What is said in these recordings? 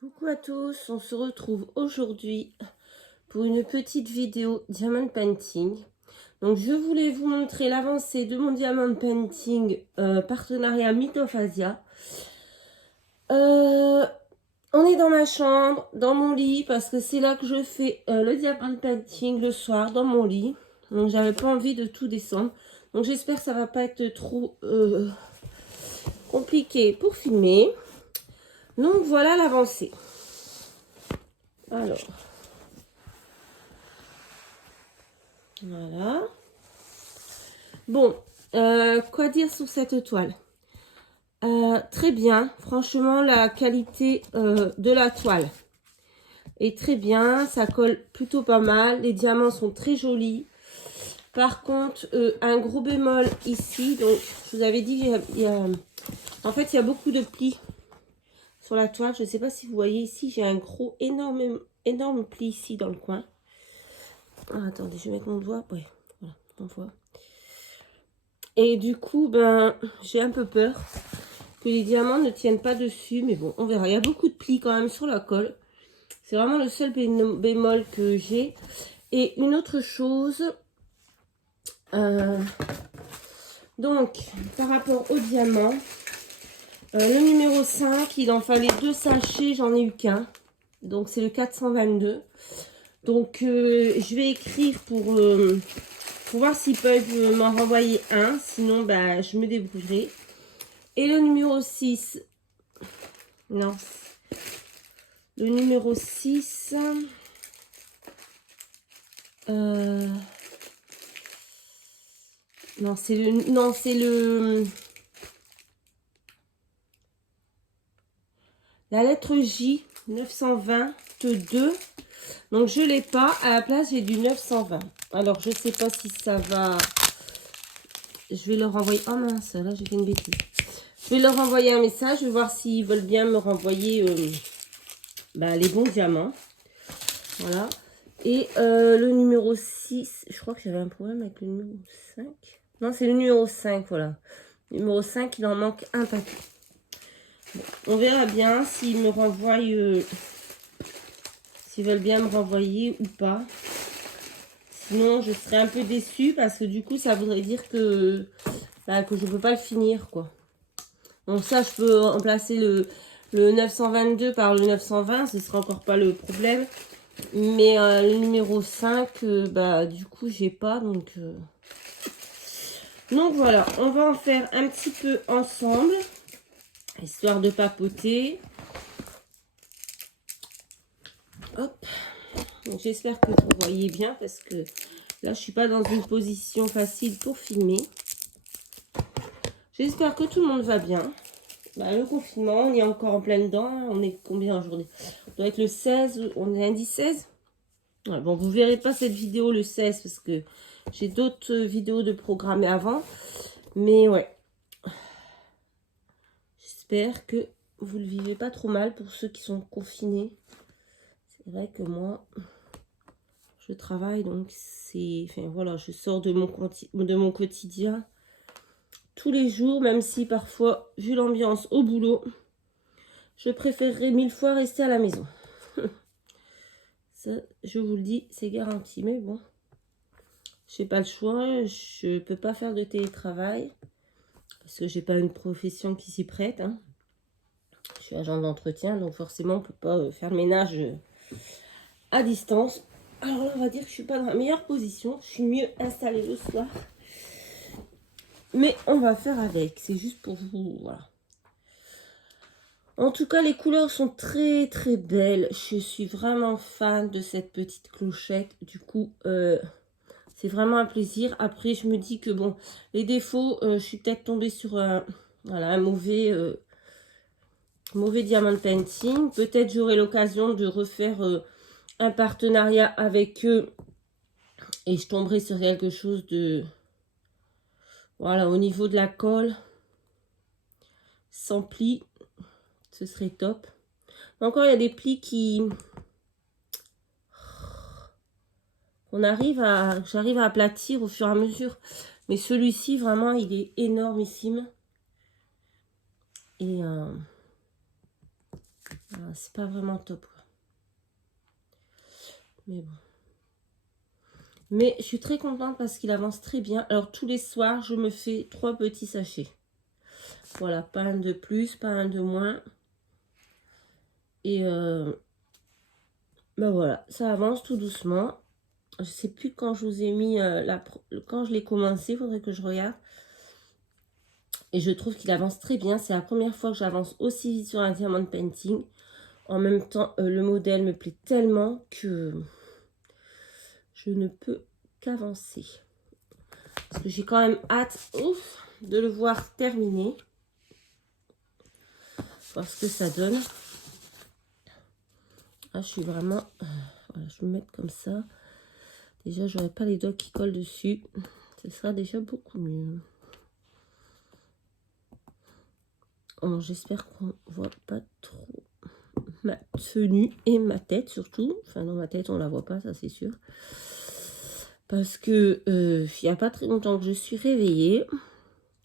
Coucou à tous, on se retrouve aujourd'hui pour une petite vidéo diamond painting. Donc je voulais vous montrer l'avancée de mon diamond painting partenariat Myth of Asia. On est dans ma chambre, dans mon lit, parce que c'est là que je fais le diamond painting le soir, dans mon lit. Donc j'avais pas envie de tout descendre. Donc j'espère que ça va pas être trop compliqué pour filmer. Donc voilà l'avancée. Alors, voilà. Bon, quoi dire sur cette toile? Très bien, franchement, la qualité de la toile est très bien. Ça colle plutôt pas mal. Les diamants sont très jolis. Par contre, un gros bémol ici. Donc, je vous avais dit, en fait, il y a beaucoup de plis sur la toile. Je ne sais pas si vous voyez ici, j'ai un gros, énorme pli ici dans le coin. Ah, attendez, je vais mettre mon doigt. Ouais, voilà, on voit. Et du coup, ben, j'ai un peu peur que les diamants ne tiennent pas dessus. Mais bon, on verra. Il y a beaucoup de plis quand même sur la colle. C'est vraiment le seul bémol que j'ai. Et une autre chose. Donc, par rapport au diamant. Le numéro 5, il en fallait 2 sachets. J'en ai eu qu'un. Donc, c'est le 422. Donc, je vais écrire pour voir s'ils peuvent m'en renvoyer un. Sinon, bah, je me débrouillerai. Et le numéro 6. Non. Le numéro 6. Non, c'est le... Non, c'est le... La lettre J, 922. Donc, je ne l'ai pas. À la place, j'ai du 920. Alors, je ne sais pas si ça va... Je vais leur envoyer... Oh mince, là, j'ai fait une bêtise. Je vais leur envoyer un message. Je vais voir s'ils veulent bien me renvoyer les bons diamants. Voilà. Et le numéro 6. Je crois que j'avais un problème avec le numéro 5. Non, c'est le numéro 5, voilà. Numéro 5, il en manque un paquet. Bon, on verra bien s'ils me renvoient... s'ils veulent bien me renvoyer ou pas. Sinon, je serais un peu déçue parce que du coup, ça voudrait dire que je ne peux pas le finir, quoi. Donc ça, je peux remplacer le 922 par le 920. Ce sera encore pas le problème. Mais le numéro 5, du coup, j'ai pas. Donc voilà, on va en faire un petit peu ensemble. Histoire de papoter. Hop. Donc j'espère que vous voyez bien parce que là, je suis pas dans une position facile pour filmer. J'espère que tout le monde va bien. Le confinement, on est encore en plein dedans. On est combien aujourd'hui? On doit être le 16, on est lundi 16. Ouais, bon, vous verrez pas cette vidéo le 16 parce que j'ai d'autres vidéos de programmer avant. Mais ouais. J'espère que vous ne le vivez pas trop mal pour ceux qui sont confinés. C'est vrai que moi, je travaille, donc c'est... Enfin voilà, je sors de mon quotidien tous les jours, même si parfois, vu l'ambiance au boulot, je préférerais 1000 fois rester à la maison. Ça, je vous le dis, c'est garanti. Mais bon, j'ai pas le choix. Je peux pas faire de télétravail parce que j'ai pas une profession qui s'y prête. Hein. Je suis agent d'entretien, donc forcément, on peut pas faire le ménage à distance. Alors là, on va dire que je suis pas dans la meilleure position. Je suis mieux installée le soir. Mais on va faire avec. C'est juste pour vous, voilà. En tout cas, les couleurs sont très très belles. Je suis vraiment fan de cette petite clochette. Du coup, c'est vraiment un plaisir. Après, je me dis que bon, les défauts, je suis peut-être tombée sur un mauvais diamond painting. Peut-être j'aurai l'occasion de refaire un partenariat avec eux. Et je tomberai sur quelque chose de... Voilà, au niveau de la colle, sans plis. Ce serait top. Encore, il y a des plis qui... j'arrive à aplatir au fur et à mesure. Mais celui-ci, vraiment, il est énormissime. Et c'est pas vraiment top, quoi. Mais bon. Mais je suis très contente parce qu'il avance très bien. Alors, tous les soirs, je me fais 3 petits sachets. Voilà, pas un de plus, pas un de moins. Et ben voilà, ça avance tout doucement. Je sais plus quand je vous ai mis quand je l'ai commencé, il faudrait que je regarde. Et je trouve qu'il avance très bien. C'est la première fois que j'avance aussi vite sur un diamond painting. En même temps, le modèle me plaît tellement que je ne peux qu'avancer. Parce que j'ai quand même hâte de le voir terminé. Voir ce que ça donne. Ah, je suis vraiment... voilà, je vais me mettre comme ça. Déjà, j'aurai pas les doigts qui collent dessus. Ce sera déjà beaucoup mieux. Bon, j'espère qu'on voit pas trop ma tenue et ma tête surtout. Enfin, dans ma tête, on la voit pas, ça c'est sûr. Parce que il n'y a pas très longtemps que je suis réveillée.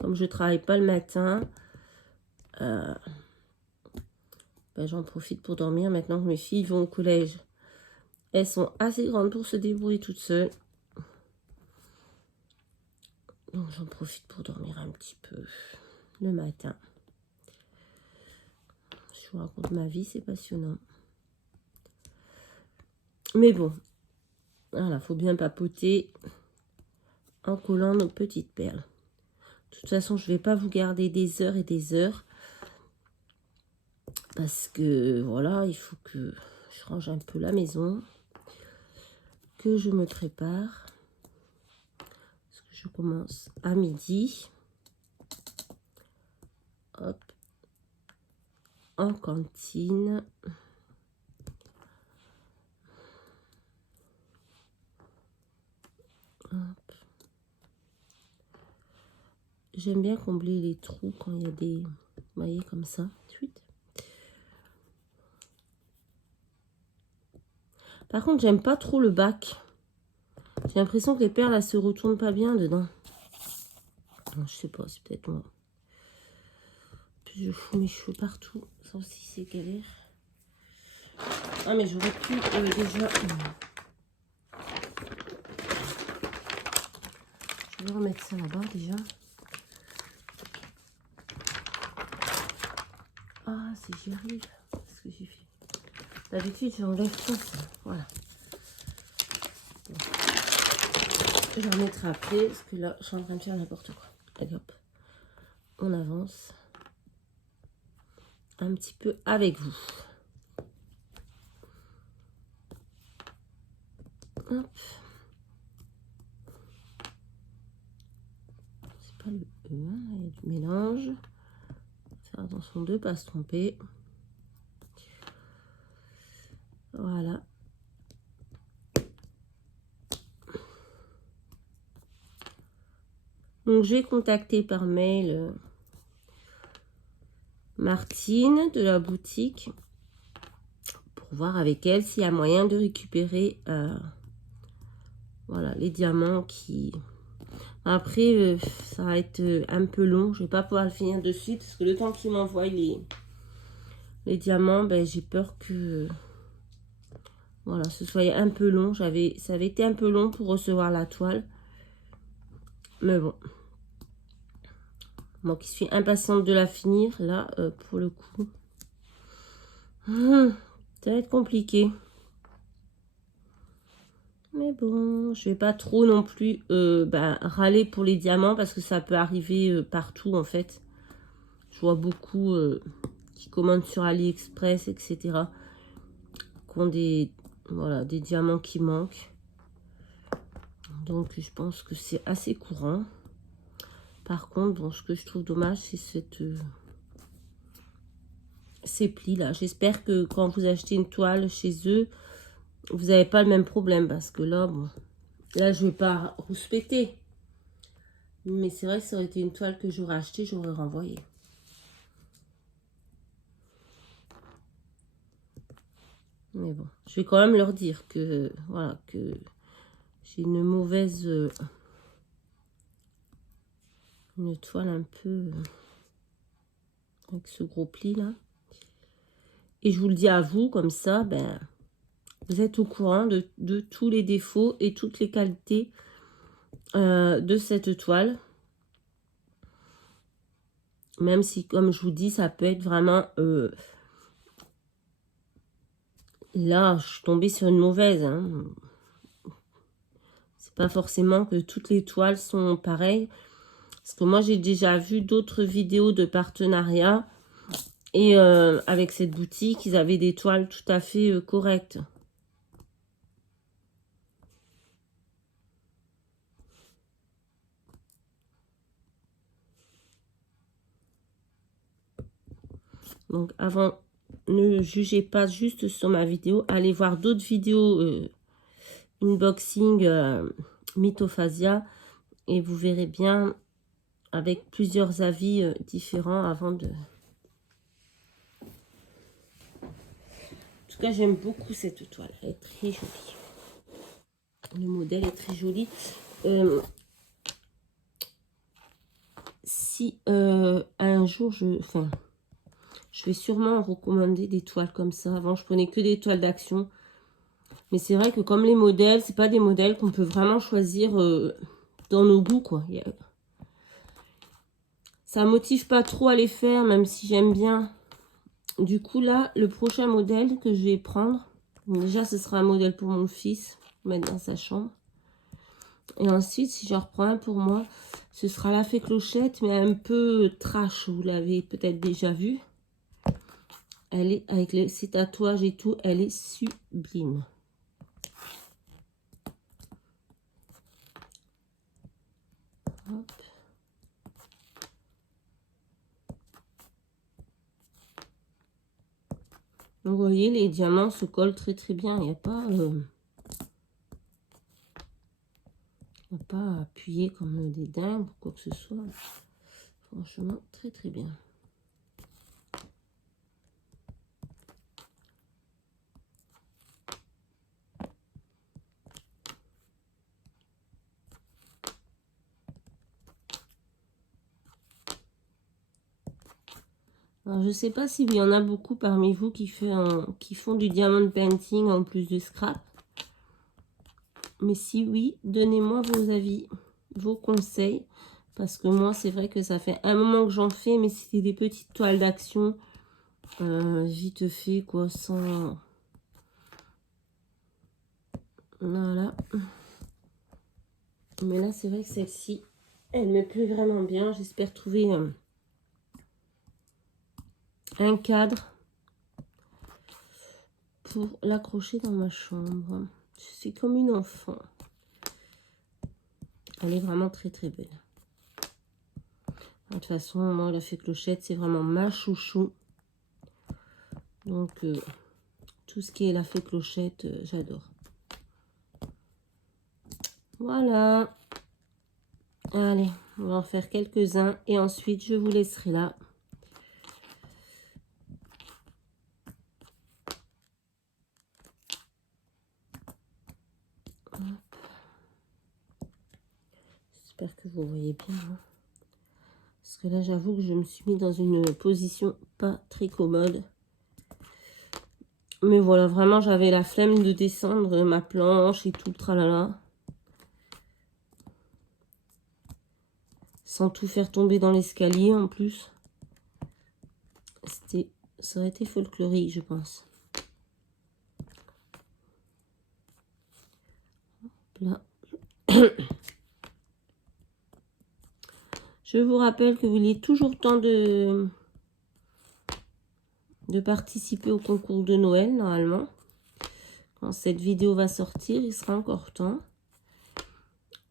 Comme je travaille pas le matin, ben, j'en profite pour dormir. Maintenant que mes filles vont au collège, elles sont assez grandes pour se débrouiller toutes seules. Donc j'en profite pour dormir un petit peu le matin. Je vous raconte ma vie, c'est passionnant. Mais bon, voilà, faut bien papoter en collant nos petites perles. De toute façon, je ne vais pas vous garder des heures et des heures. Parce que, voilà, il faut que je range un peu la maison. Que je me prépare. Parce que je commence à midi. Hop. En cantine. Hop. J'aime bien combler les trous quand il y a des maillets comme ça. Suite. Par contre, j'aime pas trop le bac. J'ai l'impression que les perles, elles se retournent pas bien dedans. Non, je sais pas, c'est peut-être moi. Puis je fous mes cheveux partout. Ça aussi, c'est galère. Ah, mais j'aurais pu déjà... Je vais remettre ça là-bas déjà. Ah, si j'y arrive. Ce que j'ai fait. D'habitude, j'enlève pas ça. Voilà. Bon. Je vais remettre après, parce que là, je suis en train de faire n'importe quoi. Allez hop. On avance. Un petit peu avec vous. Hop. C'est pas le E, hein. Il y a du mélange. Faire attention de ne pas se tromper. Voilà. Donc, j'ai contacté par mail Martine de la boutique pour voir avec elle s'il y a moyen de récupérer voilà, les diamants qui... Après, ça va être un peu long. Je vais pas pouvoir le finir de suite parce que le temps qu'il m'envoie les diamants, ben, j'ai peur que... Voilà, ce soit un peu long. Ça avait été un peu long pour recevoir la toile. Mais bon. Moi qui suis impatiente de la finir, là, pour le coup. Ça va être compliqué. Mais bon, je vais pas trop non plus râler pour les diamants parce que ça peut arriver partout en fait. Je vois beaucoup qui commandent sur AliExpress, etc. Qui ont voilà, des diamants qui manquent. Donc je pense que c'est assez courant. Par contre, bon, ce que je trouve dommage, c'est ces plis là. J'espère que quand vous achetez une toile chez eux, vous n'avez pas le même problème. Parce que là, bon, là je vais pas rouspéter. Mais c'est vrai que ça aurait été une toile que j'aurais achetée, j'aurais renvoyé. Mais bon, je vais quand même leur dire que voilà, que j'ai une mauvaise une toile un peu avec ce gros pli là. Et je vous le dis à vous, comme ça, ben, vous êtes au courant de tous les défauts et toutes les qualités de cette toile. Même si, comme je vous dis, ça peut être vraiment... là, je suis tombée sur une mauvaise. Hein. C'est pas forcément que toutes les toiles sont pareilles. Parce que moi, j'ai déjà vu d'autres vidéos de partenariat. Et avec cette boutique, ils avaient des toiles tout à fait correctes. Donc, avant, ne jugez pas juste sur ma vidéo. Allez voir d'autres vidéos unboxing Mythophasia. Et vous verrez bien avec plusieurs avis différents avant de... En tout cas, j'aime beaucoup cette toile. Elle est très jolie. Le modèle est très joli. Si un jour, je vais sûrement recommander des toiles comme ça. Avant, je prenais que des toiles d'action. Mais c'est vrai que comme les modèles, c'est pas des modèles qu'on peut vraiment choisir dans nos goûts, quoi. Ça motive pas trop à les faire, même si j'aime bien. Du coup, là, le prochain modèle que je vais prendre, déjà, ce sera un modèle pour mon fils, mettre dans sa chambre. Et ensuite, si j'en reprends un pour moi, ce sera la fée clochette, mais un peu trash. Vous l'avez peut-être déjà vu. Elle est, avec ses tatouages et tout, elle est sublime. Hop. Donc, vous voyez, les diamants se collent très très bien. Il n'y a pas... on va pas appuyer comme des dingues ou quoi que ce soit. Franchement, très très bien. Alors, je sais pas s'il y en a beaucoup parmi vous qui font du diamond painting en plus du scrap. Mais si oui, donnez-moi vos avis, vos conseils. Parce que moi, c'est vrai que ça fait un moment que j'en fais, mais c'était des petites toiles d'action. Vite fait, quoi, sans... Voilà. Mais là, c'est vrai que celle-ci, elle me plaît vraiment bien. J'espère trouver un cadre pour l'accrocher dans ma chambre. Je suis comme une enfant. Elle est vraiment très très belle. De toute façon, moi, la fée clochette, c'est vraiment ma chouchou. Donc, tout ce qui est la fée clochette, j'adore. Voilà. Allez, on va en faire quelques-uns. Et ensuite, je vous laisserai là. J'espère que vous voyez bien. Hein. Parce que là, j'avoue que je me suis mis dans une position pas très commode. Mais voilà, vraiment, j'avais la flemme de descendre ma planche et tout le tralala. Sans tout faire tomber dans l'escalier en plus. Ça aurait été folklorique, je pense. Là. Je vous rappelle que il est toujours temps de participer au concours de Noël, normalement. Quand cette vidéo va sortir, il sera encore temps.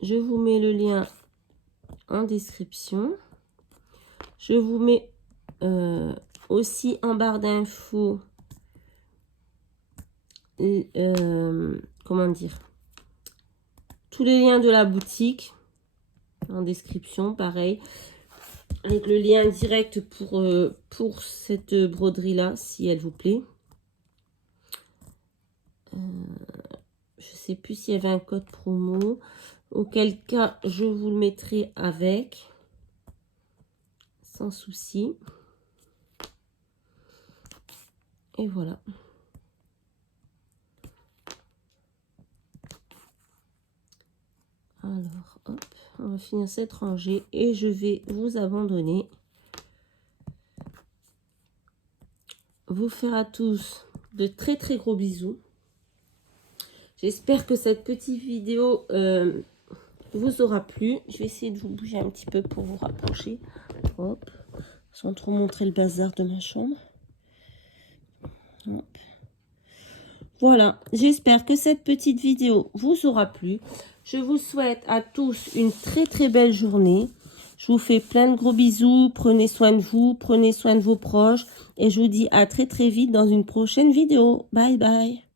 Je vous mets le lien en description. Je vous mets aussi en barre d'infos, comment dire, tous les liens de la boutique en description, pareil. Avec le lien direct pour cette broderie-là, si elle vous plaît. Je sais plus s'il y avait un code promo. Auquel cas, je vous le mettrai avec. sans souci. Et voilà. Alors, hop, on va finir cette rangée et je vais vous abandonner. Vous faire à tous de très très gros bisous. J'espère que cette petite vidéo vous aura plu. Je vais essayer de vous bouger un petit peu pour vous rapprocher. Hop, sans trop montrer le bazar de ma chambre. Hop. Voilà, j'espère que cette petite vidéo vous aura plu. Je vous souhaite à tous une très très belle journée. Je vous fais plein de gros bisous. Prenez soin de vous, prenez soin de vos proches. Et je vous dis à très très vite dans une prochaine vidéo. Bye bye.